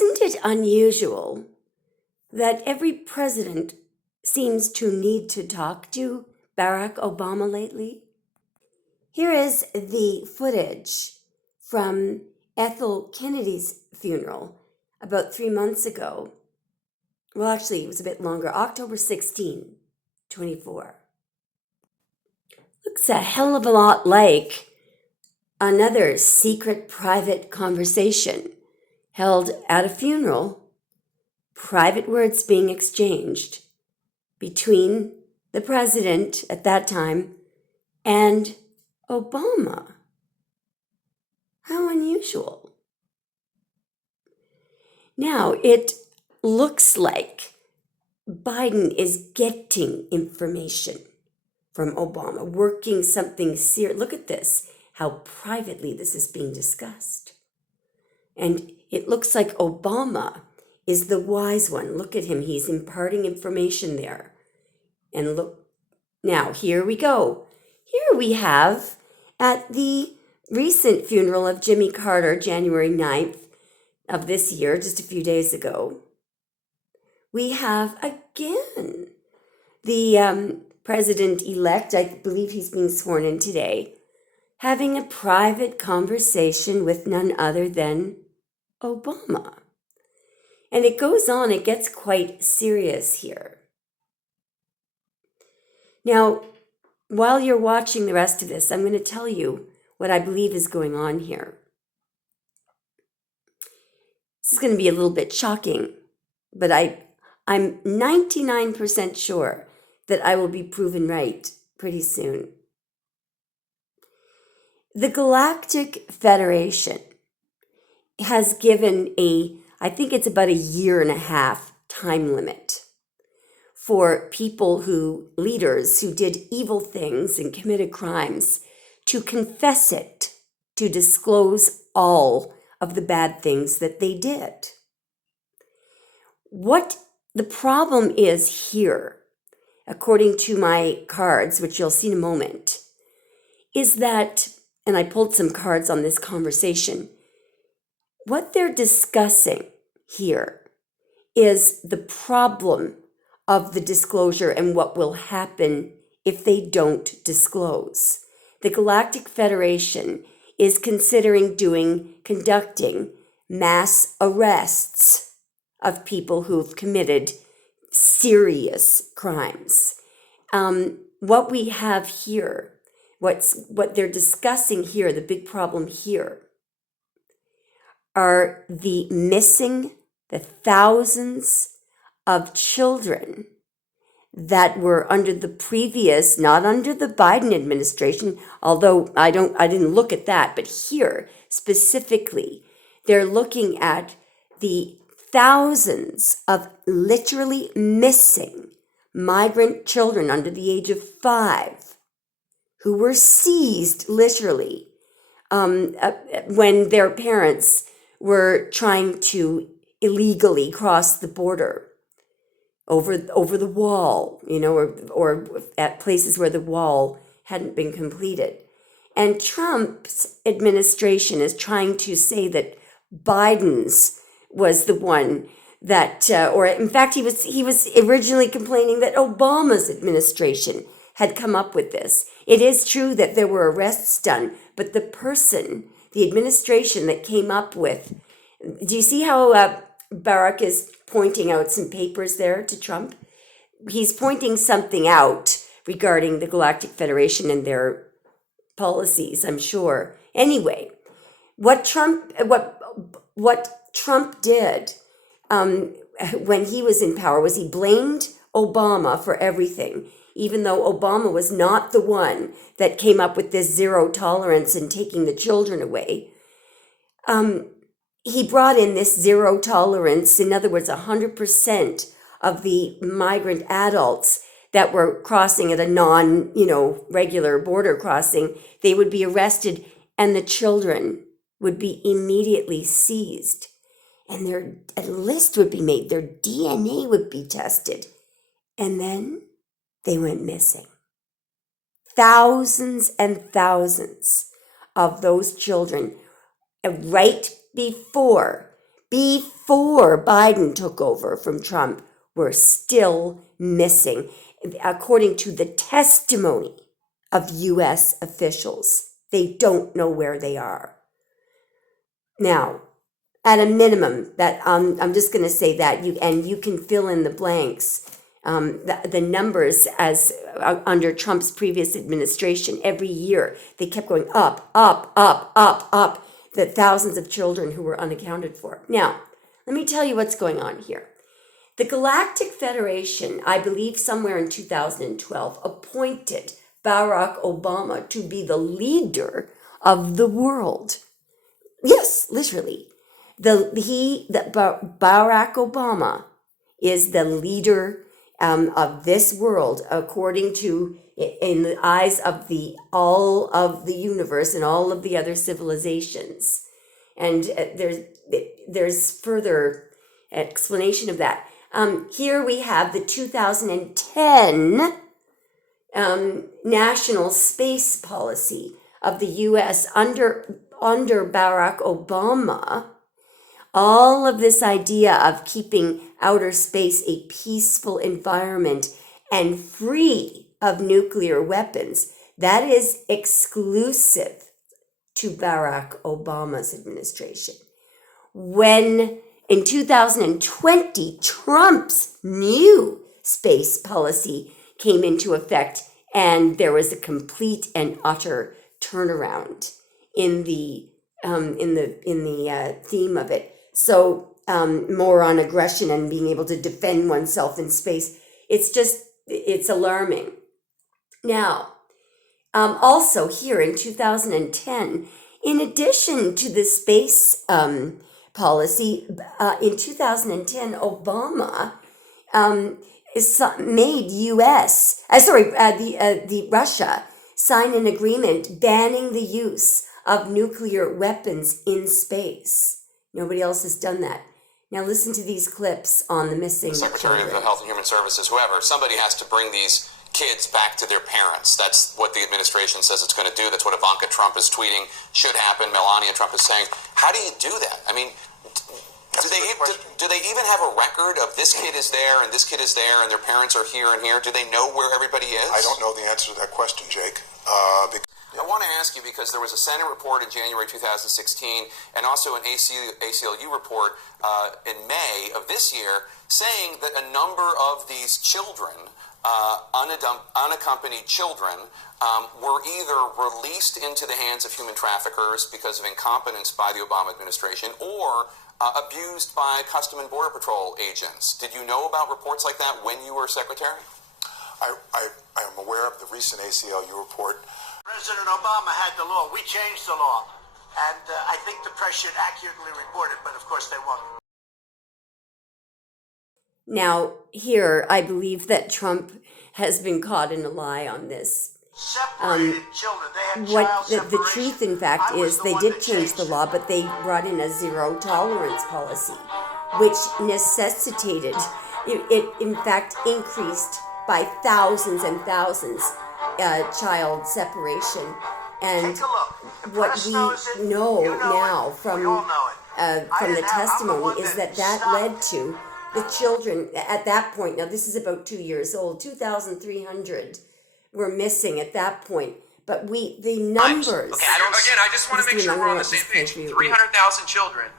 Isn't it unusual that every president seems to need to talk to Barack Obama lately? Here is the footage from Ethel Kennedy's funeral about 3 months ago. Well, actually, it was a bit longer, October 16, 24. Looks a hell of a lot like another secret private conversation held at a funeral, private words being exchanged between the president at that time and Obama. How unusual. Now, it looks like Biden is getting information from Obama, working something serious. Look at this, how privately this is being discussed. And it looks like Obama is the wise one. Look at him, he's imparting information there. And look, now here we go. Here we have at the recent funeral of Jimmy Carter, January 9th of this year, just a few days ago, we have again the president-elect, I believe he's being sworn in today, having a private conversation with none other than Obama. And it goes on, it gets quite serious here. Now, while you're watching the rest of this, I'm going to tell you what I believe is going on here. This is going to be a little bit shocking, but I'm 99% sure that I will be proven right pretty soon. The Galactic Federation has given I think it's about 1.5 years time limit for leaders who did evil things and committed crimes to confess it, to disclose all of the bad things that they did. What the problem is here, according to my cards, which you'll see in a moment, is that, and I pulled some cards on this conversation, what they're discussing here is the problem of the disclosure and what will happen if they don't disclose. The Galactic Federation is considering conducting mass arrests of people who've committed serious crimes. What we have here, what they're discussing here, the big problem here, are the thousands of children that were under the previous, not under the Biden administration, although I didn't look at that, but here specifically, they're looking at the thousands of literally missing migrant children under the age of 5 who were seized literally when their parents were trying to illegally cross the border over the wall, or at places where the wall hadn't been completed. And Trump's administration is trying to say that Biden's was the one that, or in fact, he was originally complaining that Obama's administration had come up with this. It is true that there were arrests done, but the administration that came up with, do you see how Barack is pointing out some papers there to Trump? He's pointing something out regarding the Galactic Federation and their policies, I'm sure. Anyway, what Trump did when he was in power was he blamed Obama for everything, even though Obama was not the one that came up with this zero tolerance and taking the children away. He brought in this zero tolerance, in other words, 100% of the migrant adults that were crossing at a regular border crossing, they would be arrested and the children would be immediately seized. And a list would be made, their DNA would be tested. And then they went missing. Thousands and thousands of those children, right before before Biden took over from Trump were still missing, according to the testimony of U.S. officials. They don't know where they are. Now, at a minimum, that I'm just going to say that you can fill in the blanks. The numbers as under Trump's previous administration, every year they kept going up, up, up, up, up. The thousands of children who were unaccounted for. Now, let me tell you what's going on here. The Galactic Federation, I believe somewhere in 2012, appointed Barack Obama to be the leader of the world. Yes, literally. Barack Obama is the leader of this world, according to, in the eyes of all of the universe and all of the other civilizations. And there's further explanation of that. Here we have the 2010 national space policy of the U.S. under Barack Obama. All of this idea of keeping outer space a peaceful environment and free of nuclear weapons, that is exclusive to Barack Obama's administration. When in 2020, Trump's new space policy came into effect, and there was a complete and utter turnaround in the theme of it. So more on aggression and being able to defend oneself in space. It's alarming. Now, also here in 2010, in addition to the space policy, in 2010, Obama made Russia sign an agreement banning the use of nuclear weapons in space. Nobody else has done that. Now listen to these clips on the missing Secretary children. of Health and Human Services, whoever, somebody has to bring these kids back to their parents. That's what the administration says it's going to do. That's what Ivanka Trump is tweeting should happen. Melania Trump is saying, how do you do that? I mean, do they even have a record of this kid is there and this kid is there and their parents are here and here? Do they know where everybody is? I don't know the answer to that question, Jake. I want to ask you because there was a Senate report in January 2016 and also an ACLU report in May of this year saying that a number of these children, unaccompanied children, were either released into the hands of human traffickers because of incompetence by the Obama administration or abused by Custom and Border Patrol agents. Did you know about reports like that when you were secretary? I am aware of the recent ACLU report. President Obama had the law. We changed the law. And I think the press should accurately report it, but of course they won't. Now, here, I believe that Trump has been caught in a lie on this. Separated children. They had child separation. The truth, in fact, is they did change the law, but they brought in a zero tolerance policy, which necessitated, it in fact increased by thousands and thousands child separation. And what we know now from the testimony is that led to the children at that point. Now this is about 2 years old. 2,300 were missing at that point. But the numbers. Okay, I just want to make sure we're on the same page. 300,000 children.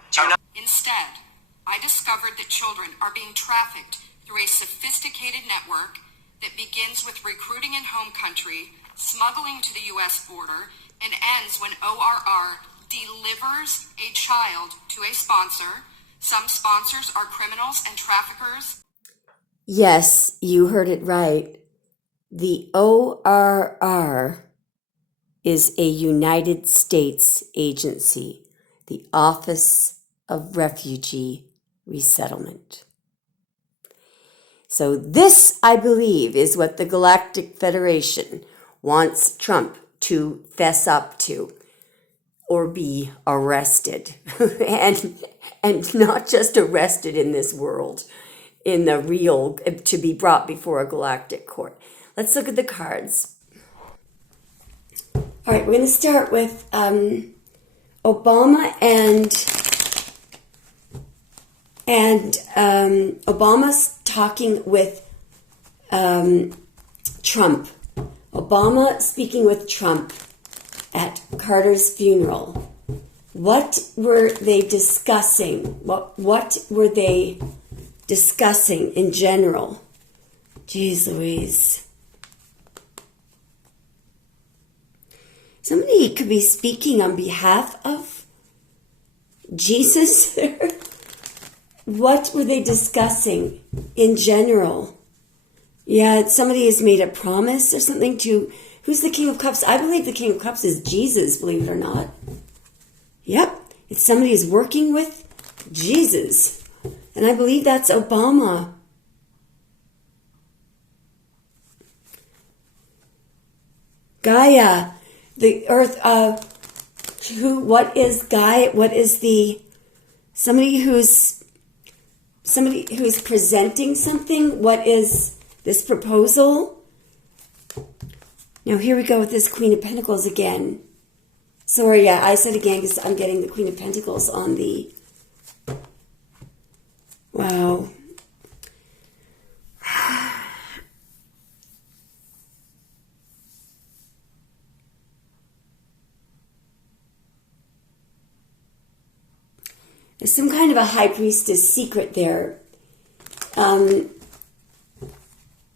Instead, I discovered that children are being trafficked through a sophisticated network that begins with recruiting in home country, smuggling to the U.S. border, and ends when ORR delivers a child to a sponsor. Some sponsors are criminals and traffickers. Yes, you heard it right. The ORR is a United States agency, the Office of Refugee Resettlement. So this, I believe, is what the Galactic Federation wants Trump to fess up to or be arrested. and not just arrested in this world, in the real, to be brought before a galactic court. Let's look at the cards. All right, we're going to start with Obama and And Obama's talking with Trump. Obama speaking with Trump at Carter's funeral. What were they discussing? What were they discussing in general? Jeez Louise. Somebody could be speaking on behalf of Jesus. What were they discussing in general? Yeah, somebody has made a promise or something to... Who's the King of Cups? I believe the King of Cups is Jesus, believe it or not. Yep, it's somebody who's working with Jesus. And I believe that's Obama. Gaia, the earth, what is Gaia? What is somebody who's presenting something? What is this proposal? Now here we go with this Queen of Pentacles again. Sorry, yeah, I said again because I'm getting the Queen of Pentacles on the... Wow. There's some kind of a high priestess secret there.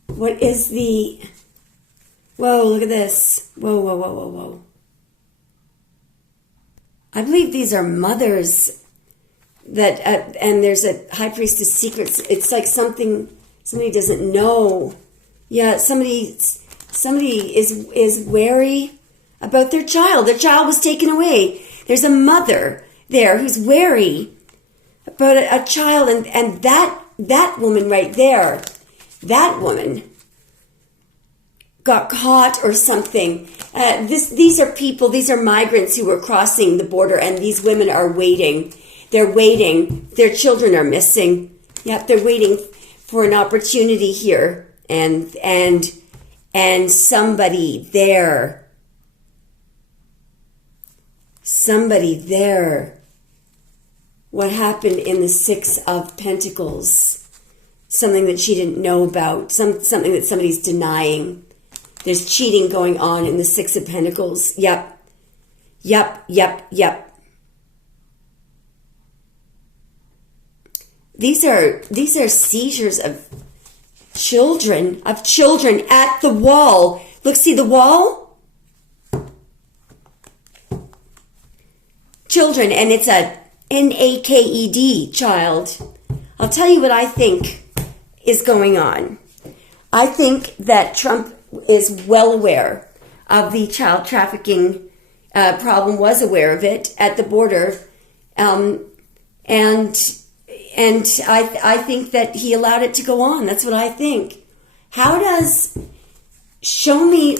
What is the... Whoa, look at this. Whoa, whoa, whoa, whoa, whoa. I believe these are mothers that, and there's a high priestess secret. It's like somebody doesn't know. Yeah, somebody is wary about their child. Their child was taken away. There's a mother there who's wary about a child, and that woman right there, that woman got caught or something. These are people, these are migrants who were crossing the border, and these women are waiting. They're waiting. Their children are missing. Yep, they're waiting for an opportunity here. And somebody there. Somebody there. What happened in the Six of Pentacles? Something that she didn't know about. Something that somebody's denying. There's cheating going on in the Six of Pentacles. Yep. Yep, yep, yep. These are seizures of children at the wall. Look, see the wall? Children, and it's a NAKED child. I'll tell you what I think is going on. I think that Trump is well aware of the child trafficking problem, was aware of it at the border, and I think that he allowed it to go on. That's what I think. How does show me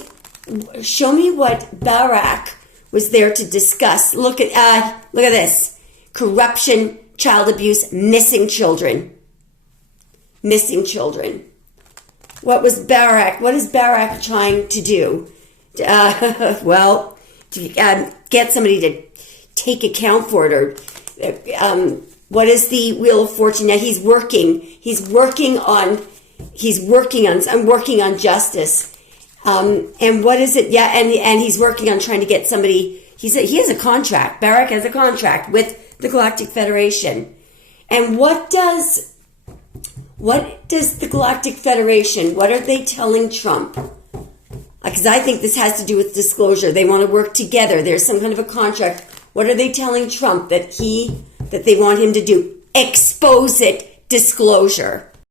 what Barack was there to discuss? Look at this: corruption, child abuse, missing children. What is Barack trying to do? To get somebody to take account for it, or what is the Wheel of Fortune? Now I'm working on justice. And what is it? Yeah, and he's working on trying to get somebody. He has a contract. Barack has a contract with the Galactic Federation. And what does the Galactic Federation, what are they telling Trump? Because I think this has to do with disclosure. They want to work together. There's some kind of a contract. What are they telling Trump that they want him to do? Expose it. Disclosure.